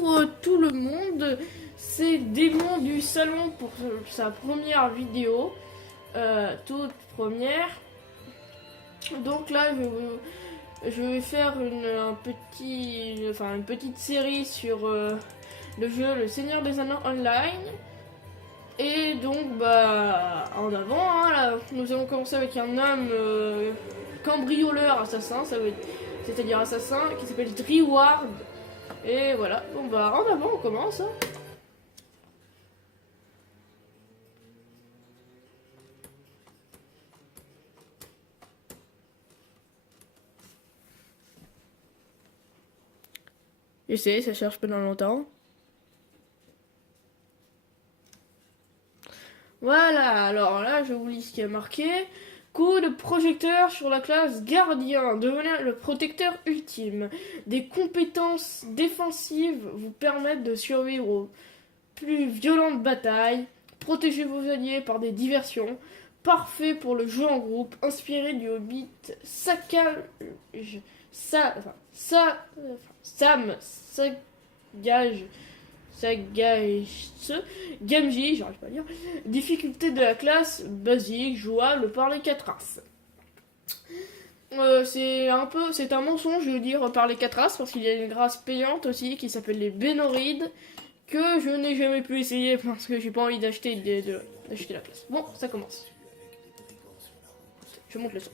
Bonjour tout le monde, c'est Démon du Salon pour sa première vidéo, toute première. Donc là je vais faire une petite série sur le jeu Le Seigneur des Anneaux Online. Et donc en avant, hein, là, nous allons commencer avec un homme cambrioleur assassin, c'est-à-dire assassin, qui s'appelle Dreward. Et voilà, bon en avant on commence. Hein. Je sais, ça cherche pendant longtemps. Voilà, alors là je vous lis ce qui est marqué. Coup de projecteur sur la classe gardien, devenir le protecteur ultime. Des compétences défensives vous permettent de survivre aux plus violentes batailles. Protégez vos alliés par des diversions. Parfait pour le jeu en groupe, inspiré du hobbit Sam Gamgee, j'arrive pas à dire. Difficulté de la classe basique, jouable par les 4 races. C'est un mensonge de dire par les 4 races parce qu'il y a une race payante aussi qui s'appelle les Bénorides que je n'ai jamais pu essayer parce que j'ai pas envie d'acheter la classe. Bon, ça commence. Je monte le son.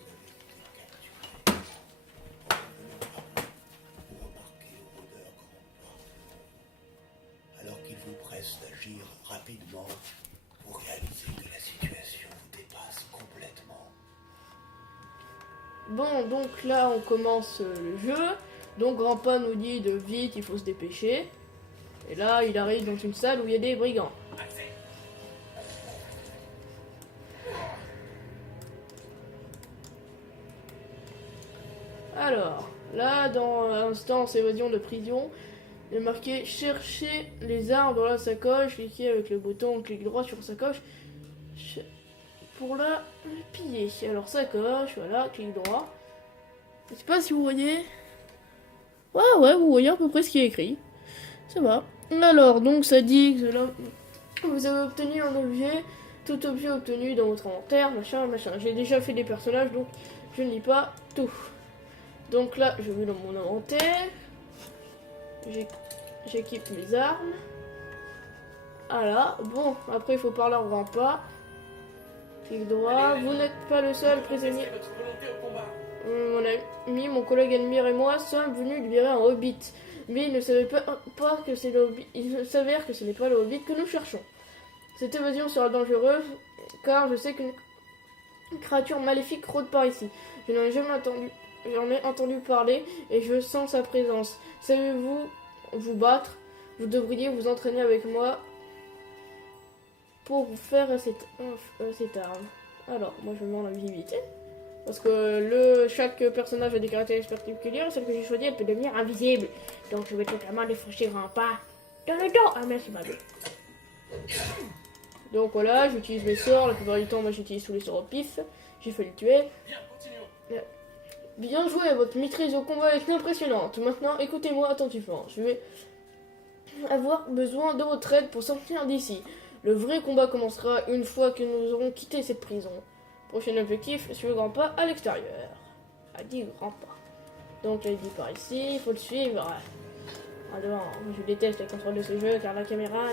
Alors qu'il vous presse d'agir rapidement pour réaliser que la situation vous dépasse complètement. Bon, donc là on commence le jeu. Donc Grandpa nous dit de vite, il faut se dépêcher. Et là il arrive dans une salle où il y a des brigands. Alors, là dans l'instance évasion de prison, il est marqué chercher les armes dans la sacoche, cliquez avec le bouton clic droit sur sacoche pour la piller. Alors sacoche, voilà, clic droit. Je sais pas si vous voyez. Ouais, vous voyez à peu près ce qui est écrit. Ça va. Alors, donc ça dit que là, vous avez obtenu un objet, tout objet obtenu dans votre inventaire, machin. J'ai déjà fait des personnages, donc je ne lis pas tout. Donc là, je vais dans mon inventaire. J'équipe mes armes. Voilà. Bon, après il faut parler en Grandpa. Clic droit. Vous n'êtes pas le seul prisonnier. Mon ami, mon collègue Elmire et moi sommes venus libérer un hobbit. Mais il ne savait pas que c'est le hobbit. Il s'avère que ce n'est pas le hobbit que nous cherchons. Cette évasion sera dangereuse car je sais qu'une créature maléfique rôde par ici. J'en ai entendu parler et je sens sa présence. Savez-vous vous battre? Vous devriez vous entraîner avec moi pour vous faire cette arme. Alors, moi je me demande la visibilité. Parce que chaque personnage a des caractéristiques particulières. Celle que j'ai choisie, elle peut devenir invisible. Donc je vais totalement défoncer Grandpa dans le dos. Ah merci ma belle. Donc voilà, j'utilise mes sorts. La plupart du temps, moi j'utilise tous les sorts au pif. J'ai fait le tuer. Bien, continuons. Bien joué, votre maîtrise au combat est impressionnante. Maintenant, écoutez-moi attentivement. Je vais avoir besoin de votre aide pour sortir d'ici. Le vrai combat commencera une fois que nous aurons quitté cette prison. Prochain objectif, suivre Grandpa à l'extérieur. A dit Grandpa. Donc là, il dit par ici, il faut le suivre. Alors, je déteste le contrôle de ce jeu car la caméra,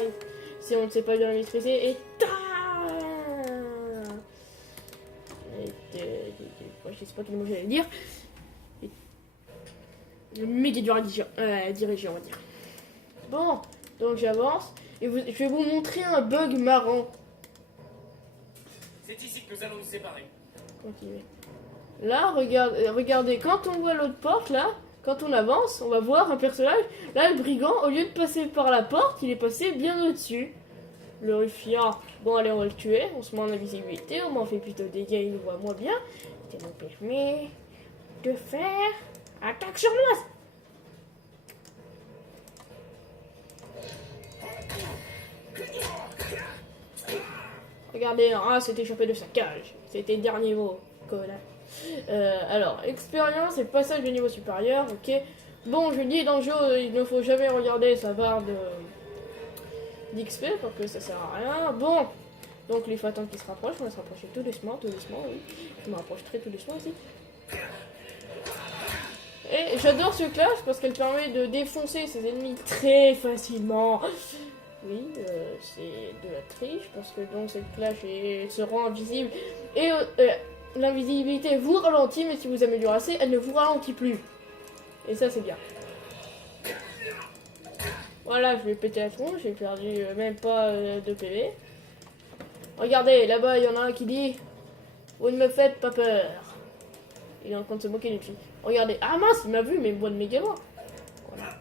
si on ne sait pas bien la maîtriser, est... Je sais pas quel mot j'allais dire. Méga dur à diriger, on va dire. Bon, donc j'avance. Et je vais vous montrer un bug marrant. C'est ici que nous allons nous séparer. Continuez. Là, regardez, quand on voit l'autre porte, là, quand on avance, on va voir un personnage. Là, le brigand, au lieu de passer par la porte, il est passé bien au-dessus. Le ruffian, bon allez, on va le tuer. On se met en invisibilité, on m'en fait plutôt des dégâts, il nous voit moins bien. Ça nous permet de faire attaque sur moi. Regardez, s'est échappé de sa cage. C'était le dernier mot, connard. Alors, expérience et passage de niveau supérieur, ok. Bon, je dis dans le jeu, il ne faut jamais regarder sa barre d'XP parce que ça sert à rien. Bon, donc il faut attendre qu'il se rapproche. On va se rapprocher tout doucement, oui. Je me rapproche tout doucement aussi. Et j'adore ce clash parce qu'elle permet de défoncer ses ennemis très facilement. Oui, c'est de la triche parce que donc cette clash se rend invisible et l'invisibilité vous ralentit, mais si vous améliorez assez, elle ne vous ralentit plus. Et ça c'est bien. Voilà, je vais péter à fond, j'ai perdu même pas de PV. Regardez, là-bas il y en a un qui dit « Vous ne me faites pas peur ». Il est en train de se moquer des filles. Regardez, ah mince, il m'a vu, mais moi de méga loin. Voilà.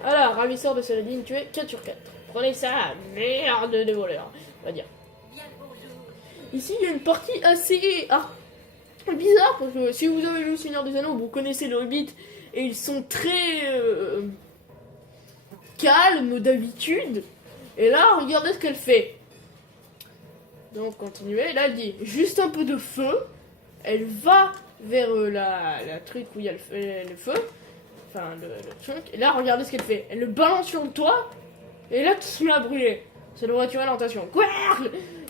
Voilà, ravisseur de Saladin tué 4 sur 4. Prenez ça, merde de voleur, on va dire. Ici, il y a une partie assez bizarre, parce que si vous avez lu le Seigneur des Anneaux, vous connaissez le Hobbit, et ils sont très calmes d'habitude. Et là, regardez ce qu'elle fait. Donc, continuez. Là, elle dit juste un peu de feu. Elle va vers la truc où il y a le feu. Enfin, le truc. Et là, regardez ce qu'elle fait. Elle le balance sur le toit. Et là, tout se met à brûler. Ça doit attirer l'attention. Quoi?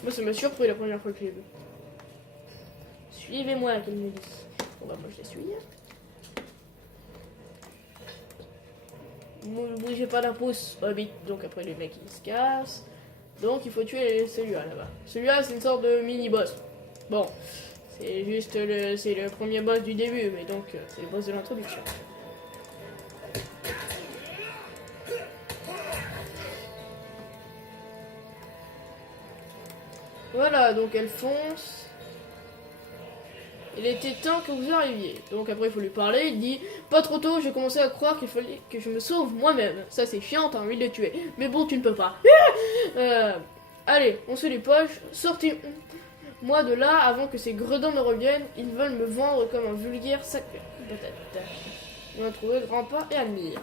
Moi, ça m'a surpris la première fois que j'ai vu. Suivez-moi, qu'elle me dit. Bon, bah, moi, je les suis. Ne bougez pas d'un pouce, Hobbit. Donc, après, les mecs, ils se cassent. Donc, il faut tuer celui-là, là-bas. Celui-là, c'est une sorte de mini-boss. Bon, c'est juste c'est le premier boss du début, mais donc, c'est le boss de l'introduction. Voilà, donc elle fonce. Il était temps que vous arriviez. Donc après, il faut lui parler. Il dit « Pas trop tôt, j'ai commencé à croire qu'il fallait que je me sauve moi-même. Ça, c'est chiant, t'as envie de le tuer. Mais bon, tu ne peux pas. Allez, on se les poches. Sortez-moi de là avant que ces gredins ne reviennent. Ils veulent me vendre comme un vulgaire sac de patate. » On a trouvé Grandpa et Admire.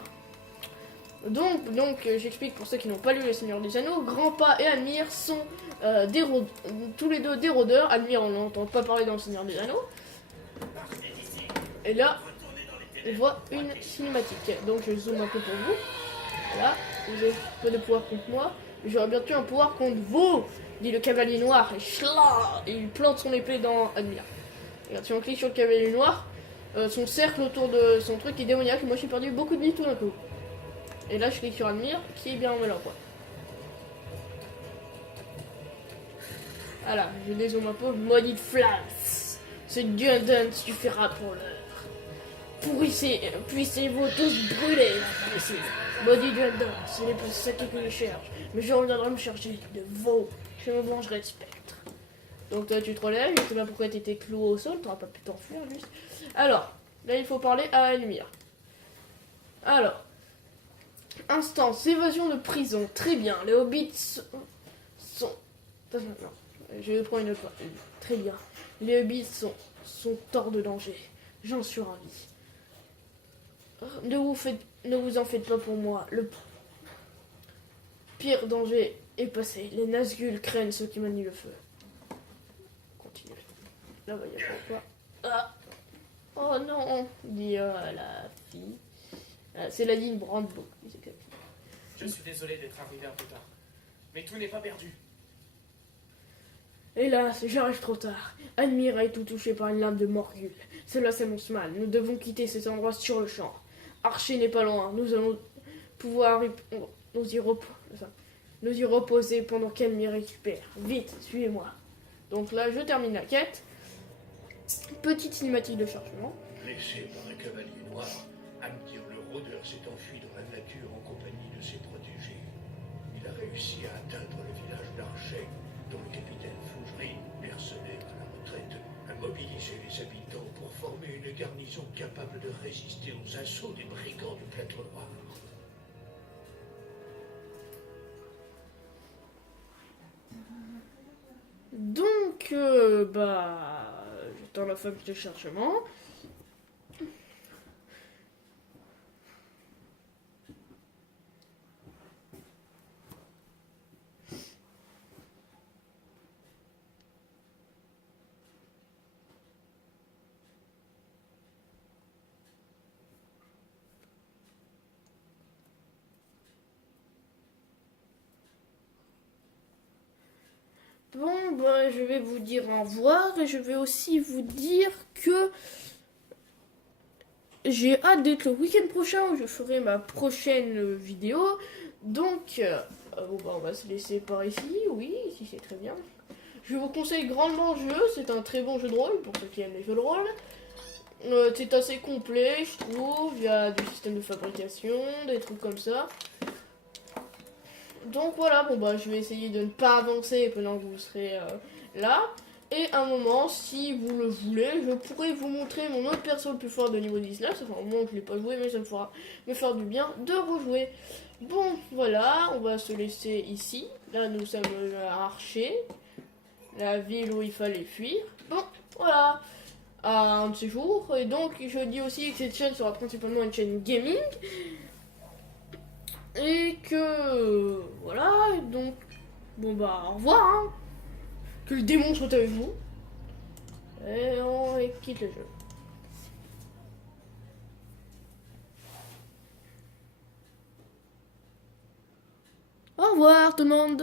Donc j'explique pour ceux qui n'ont pas lu Le Seigneur des Anneaux. Grandpa et Admire sont tous les deux des rôdeurs. Admire, on n'entend pas parler dans Le Seigneur des Anneaux. Et là, on voit une cinématique. Donc je zoome un peu pour vous. Voilà, vous avez peu de pouvoir contre moi. J'aurai bientôt un pouvoir contre vous, dit le cavalier noir. Et il plante son épée dans Admire. Et si on clique sur le cavalier noir, son cercle autour de son truc est démoniaque. Et moi j'ai perdu beaucoup de vie tout d'un coup. Et là je clique sur Admire, qui est bien en mélange. Voilà, je dézoome un peu. Maudite flamme. Ce Dundon suffira pour l'heure. Puissez-vous tous brûler la ici. Maudit Dundon, ce n'est pas ça que je cherche. Mais je reviendrai me chercher de vous. Je me vengerai de spectre. Donc toi tu te relèves, je sais pas pourquoi t'étais cloué au sol, t'auras pas pu t'enfuir juste. Alors, là il faut parler à Admire. Alors, instance, évasion de prison, très bien. Les hobbits sont... Non, je vais prendre une autre fois. Très bien. Les hobbits sont hors de danger. J'en suis ravi. Ne vous en faites pas pour moi. Le pire danger est passé. Les Nazgûl craignent ceux qui manient le feu. Continuez. Là, il y a pas. Ah. Oh non, dit la fille. C'est la ligne Brandebook. Je suis désolé d'être arrivé un peu tard. Mais tout n'est pas perdu. Hélas, j'arrive trop tard. Admire a été touché par une lame de Morgul. Cela s'annonce mal. Nous devons quitter cet endroit sur le champ. Archer n'est pas loin. Nous allons pouvoir nous y reposer pendant qu'Admire récupère. Vite, suivez-moi. Donc là, je termine la quête. Petite cinématique de chargement. Blessé par un cavalier noir, Admire le rôdeur s'est enfui dans la nature en compagnie de ses protégés. Il a réussi à atteindre le village d'Archet, dont le capitaine Fougery, mercenaire à la retraite, a mobilisé les habitants pour former une garnison capable de résister aux assauts des brigands du Plâtre Noir. Donc, j'attends la fin de chargement. Bon, bah, je vais vous dire au revoir et je vais aussi vous dire que j'ai hâte d'être le week-end prochain où je ferai ma prochaine vidéo. Donc, bon, bah, on va se laisser par ici. Oui, ici c'est très bien. Je vous conseille grandement le jeu. C'est un très bon jeu de rôle pour ceux qui aiment les jeux de rôle. C'est assez complet, je trouve. Il y a du système de fabrication, des trucs comme ça. Donc voilà, bon bah je vais essayer de ne pas avancer pendant que vous serez là. Et à un moment, si vous le voulez, je pourrais vous montrer mon autre perso le plus fort de niveau 19. Ça fait un moment que je l'ai pas joué, mais ça me fera me faire du bien de rejouer. Bon, voilà, on va se laisser ici. Là, nous sommes à Archer, la ville où il fallait fuir. Bon, voilà, à un de ces jours. Et donc, je dis aussi que cette chaîne sera principalement une chaîne gaming. Et que voilà, donc bon bah au revoir, hein. Que le démon soit avec vous. Et on quitte le jeu. Au revoir tout le monde.